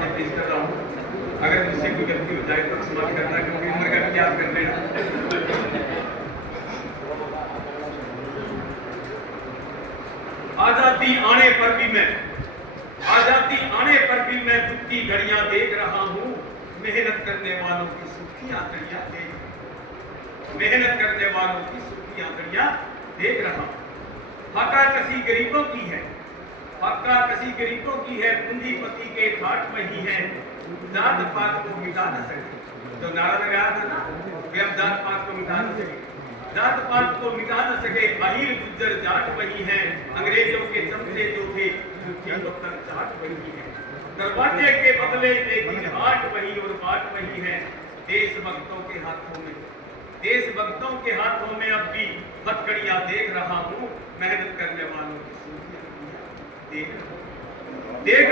सामने पेश कर रहा हूँ। अगर मुझसे कोई गलती हो जाए तो क्षमा करना, क्योंकि उम्र का क्या कर लेना। आजादी आने पर भी मैं दुख की घड़ियां देख रहा हूँ। मेहनत करने वालों की सुखियां घड़ियां देख रहा हूँ। फाका कसी गरीबों की है, पूंजीपति के ठाट वही है। जात पात को मिटा न सके, जो नारा लगाया था ना, वे अब जात पात को मिटा न सके। अहीर गुज्जर जाट वही है। अंग्रेजों के चमचे जो थे, बख्तर चाट वही है। दरवाजे के बदले लेकिन हाट वही और बाट वही है। देशभक्तों के हाथों में अब भी हथकड़ियां देख रहा हूँ। मेहनत करने वालों की देख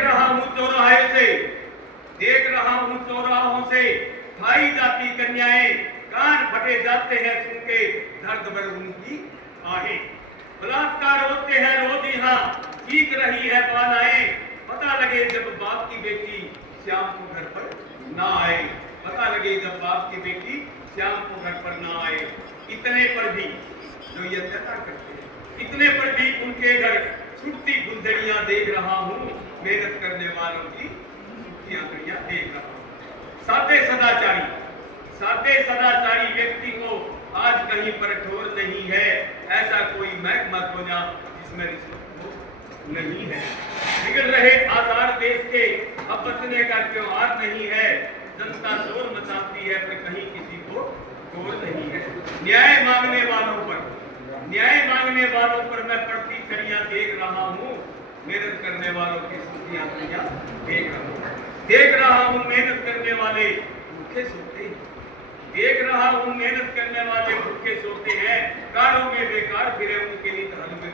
रहा हूँ चौराहों से भाई जाति कन्याएं कान फटे जाते हैं सुन के दर्द भर उनकी आहें। बलात्कार होते हैं रोज यहाँ, चीख रही है बालाएं। पता लगे जब बाप की बेटी श्याम को घर पर ना आए। इतने पर भी जो ये अत्याचार करते हैं, इतने पर भी उनके घर छुटती गुंदड़ियां देख रहा हूँ। मेहनत करने वालों की सुखियां घड़ियां देख रहा हूँ। सादे सदाचारी व्यक्ति को आज कहीं पर ठोर नहीं है। ऐसा कोई महकमा खोजा जिसमें रिश्वत नहीं है। बिगड़ रहे आधार देश के, अब बचने का त्योहार नहीं है। जनता शोर मचाती है पर कहीं किसी को शोर नहीं है। न्याय मांगने वालों पर मैं पड़ती छड़ियां देख रहा हूँ। मेहनत करने वालों की सुखियां घड़ियां देख रहा हूँ। मेहनत करने वाले भूखे सोते हैं। कारों में बेकार फिरे, उनके लिए हलवे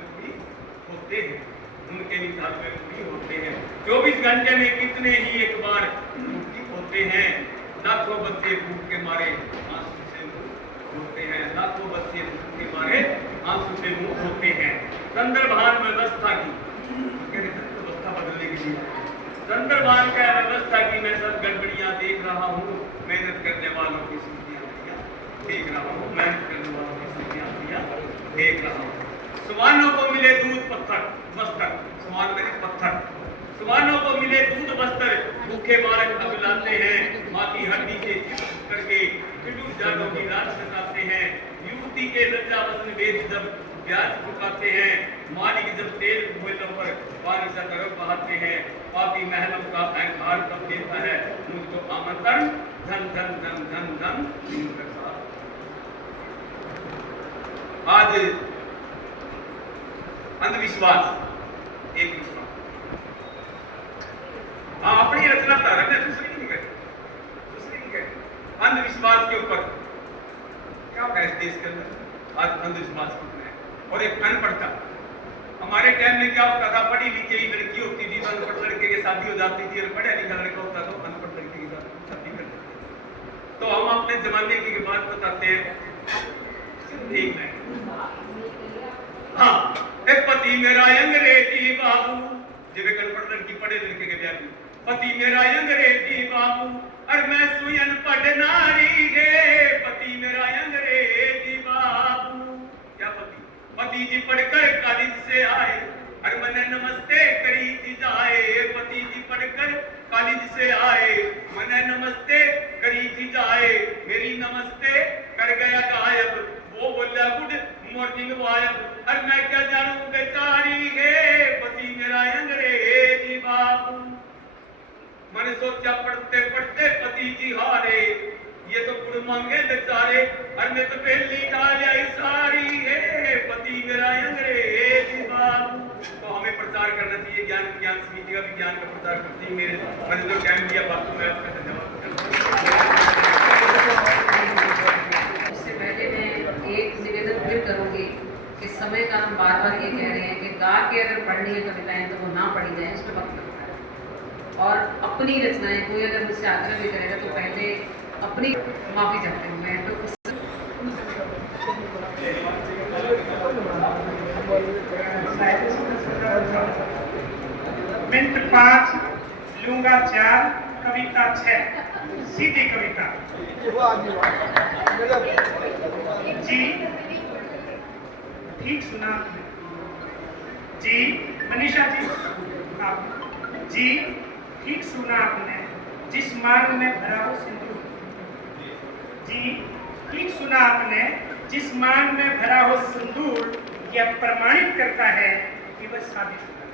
पूरी होते हैं। 24 घंटे में कितने ही एक बार होते हैं। लाखों बच्चे भूख के मारे आंसू से मुंह धोते हैं। संदर्भान व्यवस्था की मैं सब गड़बड़ियां देख रहा हूँ। मेहनत करने वालों की सुखियां देख रहा हूँ। सुवानों को मिले दूध बस्तर, भूखे बालक अबलाते हैं। माँ की हड्डी से चिपक करके पिटू जाटों की लाश सताते हैं। युवती के लज्जा वसन बेच जब ब्याज चुकाते हैं। मालिक जब तेल बोतलों पर पानी सा तरफ बहाते हैं। पापी महलों का अहंकार कब देता है मुझको आमंत्रण। धन धन धन धन धन आज अंधविश्वास एक विश्वास अपनी रचना धारण है, दूसरी नहीं कहते। अंधविश्वास के ऊपर क्या होगा इस देश के अंदर आज अंधविश्वास कितना है। और एक अनपढ़ता, हमारे टाइम में क्या होता था, पढ़ी लिखी लड़की होती थी, अनपढ़ लड़के की शादी हो जाती थी, और पढ़ा लिखा लड़का होता था अनपढ़ लड़के की शादी कर देते। तो हम अपने जमाने की बात बताते हैं। हाँ, पति मेरा अंग्रेजी बाबू, जब एक अनपढ़ लड़की पढ़े लड़के के ब्याह की, पति मेरा अंग्रेजी बाबू और मैं सुई अनपढ़ नारी गे। पति मेरा अंग्रेजी बाबू, क्या पति जी पढ़कर कॉलेज से आए और मैंने नमस्ते करी थी जाए। पति जी पढ़कर कॉलेज से आए, मैंने नमस्ते करी थी जाए। मेरी नमस्ते कर गया गायब, वो बोला गुड मॉर्निंग वायब और मैं क्या जानूं बेचारी है। पति मेरा अंग्रेजी बाबू, मैंने सोचा पढ़ते पढ़ते पति जी हारे, ये तो गुड़ मांगे बेचारे और मैं तो पहली डाल सारी है। पति मेरा अंग्रेजी बाबू। तो हमें प्रचार करना चाहिए ज्ञान सीखिएगा, विज्ञान का प्रचार करते हैं। मैंने जो टाइम दिया बात मैं आपका धन्यवाद करता हूं। उससे पहले मैं एक निवेदन फिर करूंगी कि समय का हम बार बार ये कह रहे हैं कि गा के अगर पढ़नी है कविताएं तो वो ना पढ़ी जाए, उस पर वक्त लगता है। और अपनी रचनाएं कोई अगर मुझसे आग्रह भी करेगा तो पहले अपनी माफी चाहते हैं मैं तो मिनट 5 लूंगा 4 कविता 6 सीधी कविता। जी ठीक सुना आपने जी, मनीषा जी आप जी ठीक सुना आपने, जिस मार्ग में भरा हो सिंदूर। जी ठीक सुना आपने, जिस मार्ग में भरा हो सिंदूर, यह प्रमाणित करता है कि वह शादीशुदा है।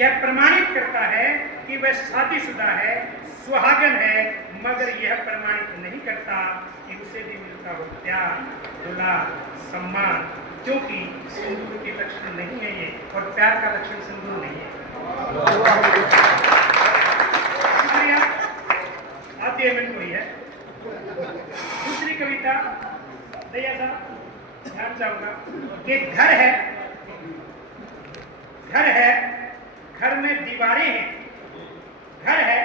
यह प्रमाणित करता है कि वह शादीशुदा है, सुहागन है, मगर यह प्रमाणित नहीं करता कि उसे भी मिलता हो प्यार, दुलार, सम्मान, क्योंकि सिंदूर के लक्षण नहीं है ये, और प्यार का लक्षण सिंदूर नहीं है। शुक्रिया, आधी मिनट हुई है। दूसरी कविता दया साहब ध्यान चाहूंगा कि घर है, घर है, घर में दीवारें हैं, घर है,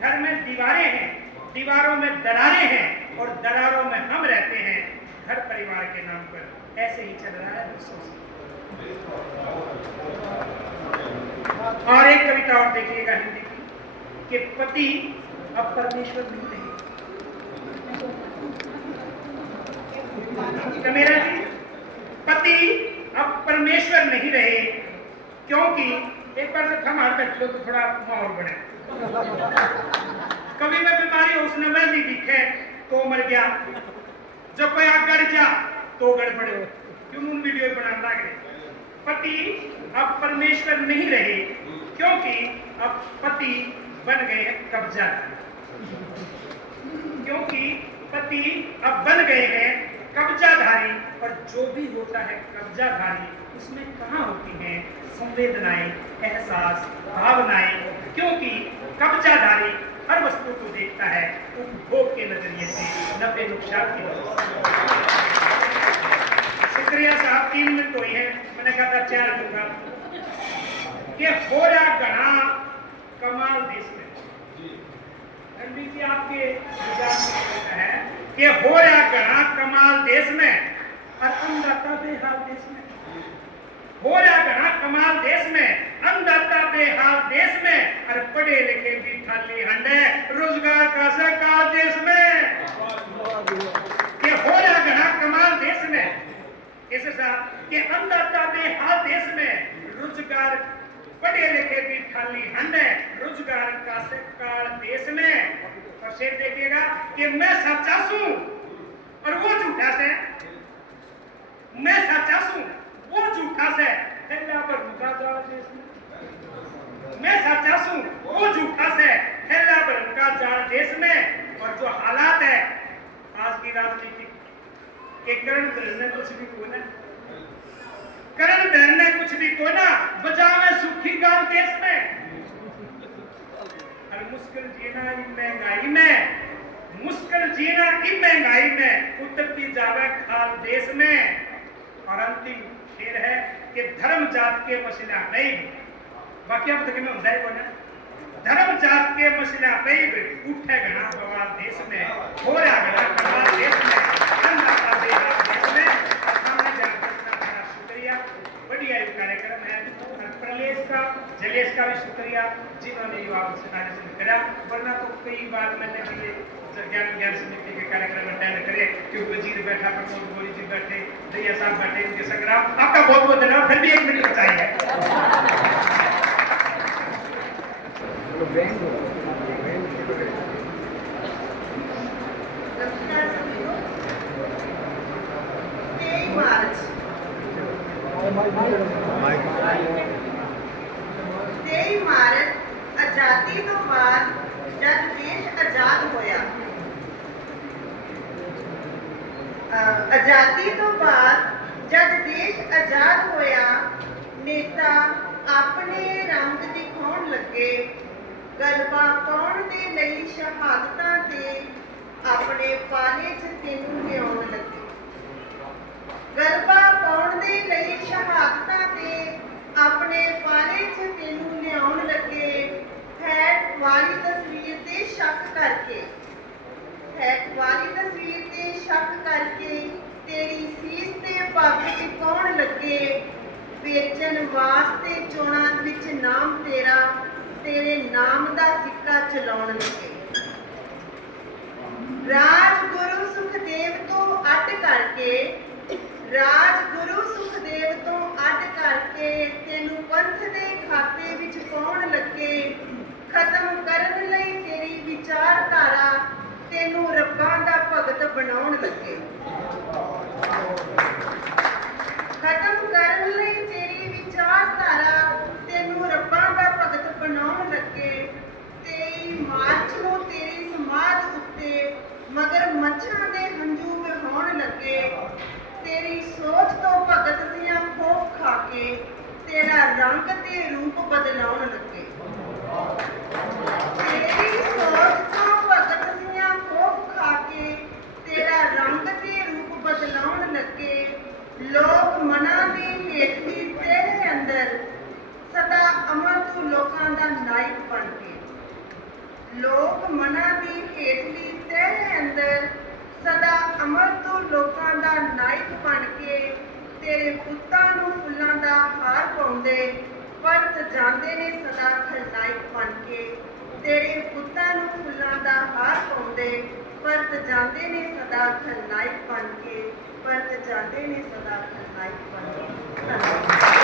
घर में दीवारें हैं, दीवारों में दरारें हैं, और दरारों में हम रहते हैं, घर परिवार के नाम पर। ऐसे ही चल रहा है वर्षों से। और एक कविता और देखिएगा हिंदी की कि पति अब परमेश्वर नहीं रहे। तो मेरा जी, पति अब परमेश्वर नहीं रहे, क्योंकि एक बार से थम हाथ रख लो तो थोड़ा माहौल बने। कभी में बीमारी हो उसने मैं नहीं दिखे तो मर गया, जब कोई आग गड़ जा तो गड़बड़े, क्यों उन वीडियो बनाना लग रहे। पति अब परमेश्वर नहीं रहे, क्योंकि अब पति बन गए कब्जा, क्योंकि पति अब बन गए हैं कब्जाधारी, और जो भी होता है कब्जाधारी उसमें कहाँ होती हैं संवेदनाएं, एहसास, भावनाएं, क्योंकि कब्जाधारी हर वस्तु को देखता है उपभोग के नजरिए से, नफे नुकसान के नजरिए। शुक्रिया साहब, 3 मिनट हुई है, मैंने कहा था 4 दूंगा। ये हो रहा गणा कमाल देश में, रणवीर जी आपके विचार में है कि हो रहा गणा कमाल देश में, और अन्नदाता बेहाल देश में। हो रहा गणा कमाल देश में, अन्नदाता बेहाल देश में, और पढ़े लिखे भी थाली हंडे, रोजगार का सरकार देश में। ये हो रहा गणा कमाल देश में, ऐसे साहब कि अन्नदाता बेहाल देश में, रोजगार पढ़े लिखे भी थाली हंडे, रोजगार का सरकार देश में। और शेर देखिएगा कि मैं सच्चा हूं और वो झूठा से, मैं सच्चा हूं वो झूठा से, हेला पर रुका जाओ देश में। मैं सच्चा हूं वो झूठा से, हेला पर रुका जाओ देश में। और जो हालात है आज की राजनीति के, करण धरण ने कुछ भी बोला, करण धरण ने कुछ भी बोला, बजावे सुखी गांव देश में। और मुश्किल जीना इन महंगाई में, मुश्किल जीना इन महंगाई में, उतरती जावे खाल देश में। और अंतिम शेर है कि धर्म जात के मसला नहीं, बाकी अब तक में होता है कौन है, धर्म जात के मसला नहीं, उठे गणा बवाल देश में, हो रहा गणा बवाल देश में, अन्नदाता बेहाल देश में। शुक्रिया, बढ़िया कार्यक्रम है। प्रलेश का, जलेश का भी शुक्रिया जिन्होंने युवा से करा, वरना तो कई बार मैंने भी ज्ञान समिति के कार्यक्रम अटेंड करे, क्योंकि वजीर बैठा, प्रमोद गोरी जी बैठे, दैया साहब बैठे, उनके संग्राम, आपका बहुत बहुत धन्यवाद। फिर भी 1 मिनट बताइए। मार्च 23 मार्च आजादी तो बाद जब देश आजाद होया, आजादी तो बाद जब देश आजाद होया, नेता अपने रंग दिखाउण लगे, गलबा पाउण दे लई शहादतां ते अपने पाले च तैनूं लिआउण लगे। गलबा पाउण दे लई शहादतां ते अपने पाले च तैनूं लिआउण लगे। हैट वाली तस्वीर ते शक करके, हैट वाली तस्वीर ते शक करके, तेरी सीस ते पग टिकाउण लगे। बेचन वास्ते चोणां विच नाम तेरा, तेरे नाम दा सिक्का ਚਲਾਉਣ ਲੱਗੇ। ਰਾਜਗੁਰੂ ਸੁਖਦੇਵ ਤੋਂ ਅੱਡ ਕਰਕੇ ਤੈਨੂੰ ਪੰਥ ਦੇ ਖਾਤੇ ਵਿੱਚ ਪਾਉਣ ਲੱਗੇ। ਖਤਮ ਕਰਨ ਲਈ ਤੇਰੀ ਵਿਚਾਰਧਾਰਾ ਤੈਨੂੰ ਰੱਬਾਂ ਦਾ ਭਗਤ ਬਣਾਉਣ ਲੱਗੇ। ਖਤਮ ਕਰਨ ਲਈ ਤੇਰੀ ਵਿਚਾਰਧਾਰਾ ਤੈਨੂੰ ਰੱਬਾਂ ਦਾ ਭਗਤ ਬਣਾਉਣ ਲੱਗੇ। 23 ਮਾਰਚ ਨੂੰ ਤੇਰੀ ਸਮਾਧ ਉੱਤੇ ਮਗਰ ਮੱਛਾਂ ਦੇ ਹੰਝੂ ਵਹਾਉਣ ਲੱਗੇ। ਤੇਰੀ ਸੋਚ ਤੋਂ ਭਗਤ ਦੀਆਂ ਖੋਫ ਖਾ ਕੇ ਤੇਰਾ ਰੰਗ ਤੇ ਰੂਪ ਬਦਲਾਉਣ ਲੱਗੇ। ਤੇਰੀ ਸੋਚ ਤੋਂ ਭਗਤ ਦੀਆਂ ਖੋਫ ਖਾ ਕੇ ਤੇਰਾ ਰੰਗ ਤੇ ਰੂਪ ਬਦਲਾਉਣ ਲੱਗੇ। ਲੋਕ ਮਨਾਂ ਦੀ ਹੇਠਲੀ ਤੇਰੇ ਅੰਦਰ ਸਦਾ ਅਮਰ ਤੂੰ ਲੋਕਾਂ ਦਾ ਨਾਇਕ ਬਣ ਕੇ। ਲੋਕ ਮਨਾਂ ਦੀ ਹੇਠਲੀ ਤੇਰੇ ਅੰਦਰ ਸਦਾ ਅਮਰ ਤੂੰ ਲੋਕਾਂ ਦਾ ਨਾਇਕ ਬਣ ਕੇ। ਤੇਰੇ ਪੁੱਤਾਂ ਨੂੰ ਫੁੱਲਾਂ ਦਾ ਹਾਰ ਪਾਉਂਦੇ ਪਰਤ ਜਾਂਦੇ ਨੇ ਸਦਾ ਖਲਨਾਇਕ ਬਣ ਕੇ। ਤੇਰੇ ਪੁੱਤਾਂ ਨੂੰ ਫੁੱਲਾਂ ਦਾ ਹਾਰ ਪਾਉਂਦੇ ਪਰਤ ਜਾਂਦੇ ਨੇ ਸਦਾ ਖਲਨਾਇਕ ਬਣ ਕੇ। ਪਰਤ ਜਾਂਦੇ ਨੇ ਸਦਾ ਖਲਨਾਇਕ ਬਣ ਕੇ। ਧੰਨਵਾਦ।